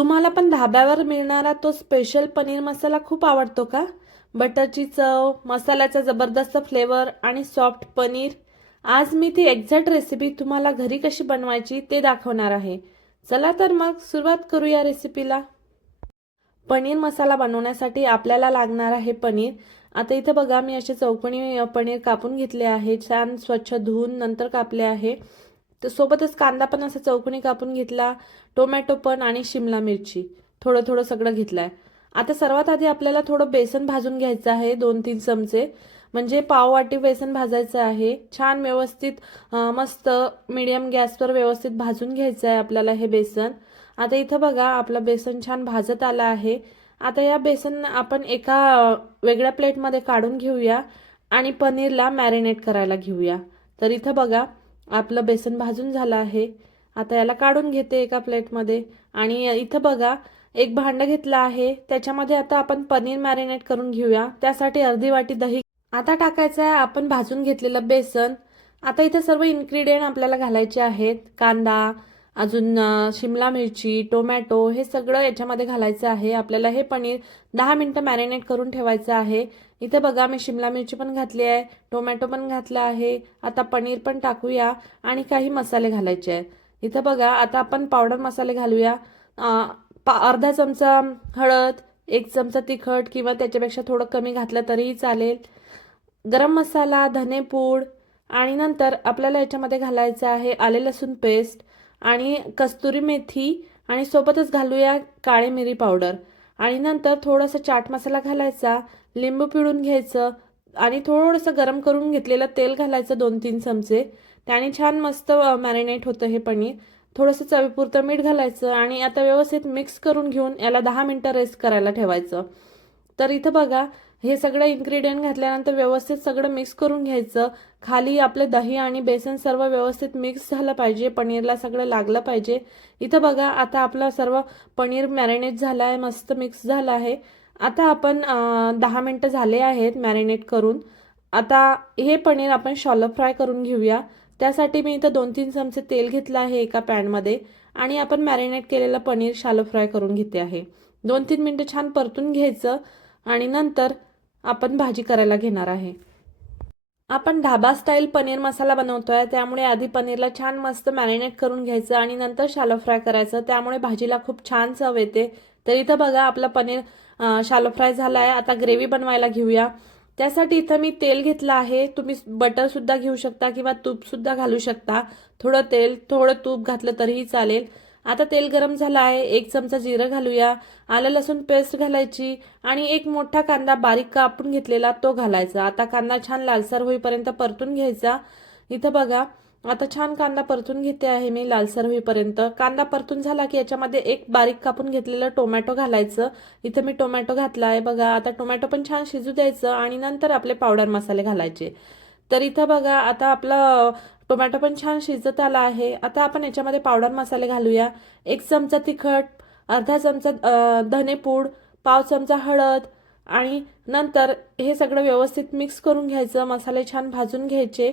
तुम्हाला पण धाब्यावर मिळणारा तो स्पेशल पनीर मसाला खूप आवडतो का? बटरची चव, मसाल्याचा जबरदस्त फ्लेवर आणि सॉफ्ट पनीर. आज मी ती एक्झॅक्ट रेसिपी तुम्हाला घरी कशी बनवायची ते दाखवणार आहे. चला तर मग सुरुवात करूया रेसिपीला. पनीर मसाला बनवण्यासाठी आपल्याला लागणार आहे पनीर. आता इथं बघा मी असे चौकोनी पनीर कापून घेतले आहे. छान स्वच्छ धुवून नंतर कापले आहे. तर सोबतच कांदा पण असा चौकोनी कापून घेतला, टोमॅटो पण आणि शिमला मिरची थोडं थोडं सगळं घेतलंय. आता सर्वात आधी आपल्याला थोडं बेसन भाजून घ्यायचं आहे, 2-3 चमचे, म्हणजे पाववाटी बेसन भाजायचं आहे. छान व्यवस्थित मस्त मीडियम गॅसवर व्यवस्थित भाजून घ्यायचं आहे आपल्याला हे बेसन. आता इथं बघा आपलं बेसन छान भाजत आलं आहे. आता या बेसन आपण एका वेगळ्या प्लेटमध्ये काढून घेऊया आणि पनीरला मॅरिनेट करायला घेऊया. तर इथं बघा आपलं बेसन भाजून झालं आहे. आता याला काढून घेते एका प्लेटमध्ये आणि इथं बघा एक भांडं घेतलं आहे. त्याच्यामध्ये आता आपण पनीर मॅरिनेट करून घेऊया. त्यासाठी अर्धी वाटी दही आता टाकायचं आहे आपण भाजून घेतलेलं बेसन. आता इथे सर्व इन्ग्रेडियंट आपल्याला घालायचे आहेत. कांदा, अजून शिमला मिरची, टोमॅटो हे सगळं याच्यामध्ये घालायचं आहे. आपल्याला हे पनीर 10 मिनिटं मॅरिनेट करून ठेवायचं आहे. इथे बघा मी शिमला मिरची पण घातली आहे, टोमॅटो पण घातला आहे. आता पनीर पण टाकूया आणि काही मसाले घालायचे आहेत. इथं बघा आता आपण पावडर मसाले घालूया. अर्धा चमचा हळद, 1 चमचा तिखट किंवा त्याच्यापेक्षा थोडं कमी घातलं तरीही चालेल. गरम मसाला, धनेपूड आणि नंतर आपल्याला याच्यामध्ये घालायचं आहे आले लसूण पेस्ट आणि कस्तुरी मेथी आणि सोबतच घालूया काळी मिरी पावडर आणि नंतर थोडासा चाट मसाला घालायचा, लिंबू पिळून घ्यायचं आणि थोडंसं गरम करून घेतलेलं तेल घालायचं 2-3 चमचे. त्याने छान मस्त मॅरिनेट होतं हे पनीर. थोडंसं चवीपुरतं मीठ घालायचं आणि आता व्यवस्थित मिक्स करून घेऊन याला 10 मिनिटं रेस्ट करायला ठेवायचं. तर इथं बघा हे सगळं इन्ग्रेडियंट घातल्यानंतर व्यवस्थित सगळं मिक्स करून घ्यायचं. खाली आपले दही आणि बेसन सर्व व्यवस्थित मिक्स झालं पाहिजे, पनीरला सगळं लागलं पाहिजे. इथं बघा आता आपलं सर्व पनीर मॅरिनेट झालं आहे, मस्त मिक्स झालं आहे. आता आपण 10 मिनिटं झाले आहेत मॅरिनेट करून. आता हे पनीर आपण शॉलो फ्राय करून घेऊया. त्यासाठी मी इथं 2-3 चमचे तेल घेतलं आहे एका पॅनमध्ये आणि आपण मॅरिनेट केलेलं पनीर शॅलो फ्राय करून घेते आहे. 2-3 मिनिटं छान परतून घ्यायचं आणि नंतर आपण भाजी करायला घेणार आहे. आपण ढाबा स्टाईल पनीर मसाला बनवतोय, त्यामुळे आधी पनीरला छान मस्त मॅरिनेट करून घ्यायचं आणि नंतर शॅलो फ्राय करायचं. त्यामुळे भाजीला खूप छान चव येते. तर इथं बघा आपलं पनीर शॅलो फ्राय झालं आहे. आता ग्रेव्ही बनवायला घेऊया. त्यासाठी इथं मी तेल घेतलं आहे. तुम्ही बटर सुद्धा घेऊ शकता किंवा तूप सुद्धा घालू शकता. थोडं तेल थोडं तूप घातलं तरीही चालेल. आता तेल गरम झालं आहे. 1 चमचा जिरं घालूया, आलं लसूण पेस्ट घालायची आणि एक मोठा कांदा बारीक कापून घेतलेला तो घालायचा. आता कांदा छान लालसर होईपर्यंत परतून घ्यायचा. इथं बघा आता छान कांदा परतून घेते आहे मी लालसर होईपर्यंत. कांदा परतून झाला की याच्यामध्ये एक बारीक कापून घेतलेलं टोमॅटो घालायचं. इथं मी टोमॅटो घातला आहे बघा. आता टोमॅटो पण छान शिजू द्यायचं आणि नंतर आपले पावडर मसाले घालायचे. तर इथं बघा आता आपलं टोमॅटो पण छान शिजत आला आहे. आता आपण याच्यामध्ये पावडर मसाले घालूया. 1 चमचा तिखट, अर्धा चमचा धनेपूड, पाव चमचा हळद आणि नंतर हे सगळं व्यवस्थित मिक्स करून घ्यायचं. मसाले छान भाजून घ्यायचे.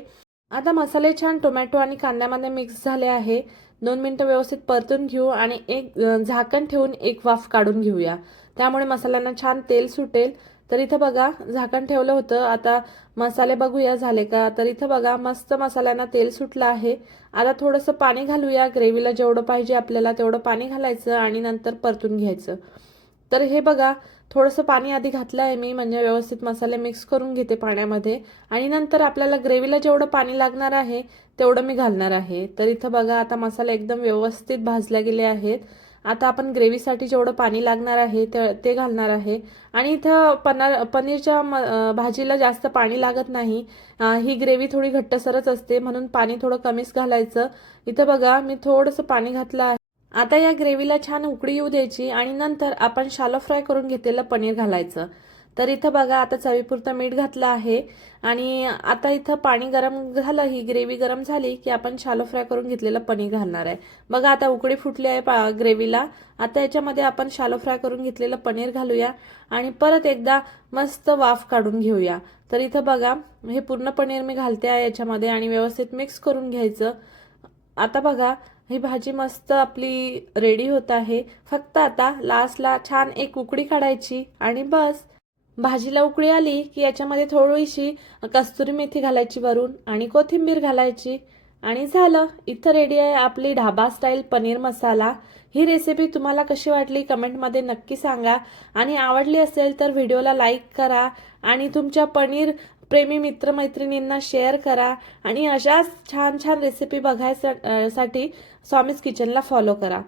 आता मसाले छान टोमॅटो आणि कांद्यामध्ये मिक्स झाले आहे. 2 मिनिटं व्यवस्थित परतून घेऊ आणि एक झाकण ठेवून एक वाफ काढून घेऊया. त्यामुळे मसाल्यांना छान तेल सुटेल. तर इथं बघा झाकण ठेवलं होतं. आता मसाले बघूया झाले का. तर इथं बघा मस्त मसाल्यांना तेल सुटलं आहे. आता थोडंसं पाणी घालूया. ग्रेव्हीला जेवढं पाहिजे आपल्याला तेवढं पाणी घालायचं आणि नंतर परतून घ्यायचं. तर हे बघा थोडंसं पाणी आधी घातलं आहे मी, म्हणजे व्यवस्थित मसाले मिक्स करून घेते पाण्यामध्ये आणि नंतर आपल्याला ग्रेव्हीला जेवढं पाणी लागणार आहे तेवढं मी घालणार आहे. तर इथं बघा आता मसाले एकदम व्यवस्थित भाजले गेले आहेत. आता आपण ग्रेव्हीसाठी जेवढं पाणी लागणार आहे ते घालणार आहे आणि इथं पनीरच्या भाजीला जास्त पाणी लागत नाही. ही ग्रेव्ही थोडी घट्टसरच असते म्हणून पाणी थोडं कमीच घालायचं. इथं बघा मी थोडंसं पाणी घातलं आहे. आता या ग्रेव्हीला छान उकळी येऊ द्यायची आणि नंतर आपण शॅलो फ्राय करून घेतलेलं पनीर घालायचं. तर इथं बघा आता चवीपुरतं मीठ घातलं आहे आणि आता इथं पाणी गरम झालं, ही ग्रेव्ही गरम झाली की आपण शॅलो फ्राय करून घेतलेलं पनीर घालणार आहे. बघा आता उकळी फुटली आहे ग्रेव्हीला. आता याच्यामध्ये आपण शॅलो फ्राय करून घेतलेलं पनीर घालूया आणि परत एकदा मस्त वाफ काढून घेऊया. तर इथं बघा हे पूर्ण पनीर मी घालते आहे याच्यामध्ये आणि व्यवस्थित मिक्स करून घ्यायचं. आता बघा ही भाजी मस्त आपली रेडी होत आहे. फक्त आता लास्टला छान एक उकळी काढायची आणि बस. भाजीला उकळी आली की याच्यामध्ये थोडीशी कस्तुरी मेथी घालायची वरून आणि कोथिंबीर घालायची आणि झालं. इथं रेडी आहे आपली ढाबा स्टाईल पनीर मसाला. ही रेसिपी तुम्हाला कशी वाटली कमेंटमध्ये नक्की सांगा आणि आवडली असेल तर व्हिडिओला लाईक करा आणि तुमच्या पनीर प्रेमी मित्रमैत्रिणींना शेअर करा आणि अशाच छान छान रेसिपी बघायसाठी स्वामीज किचनला फॉलो करा.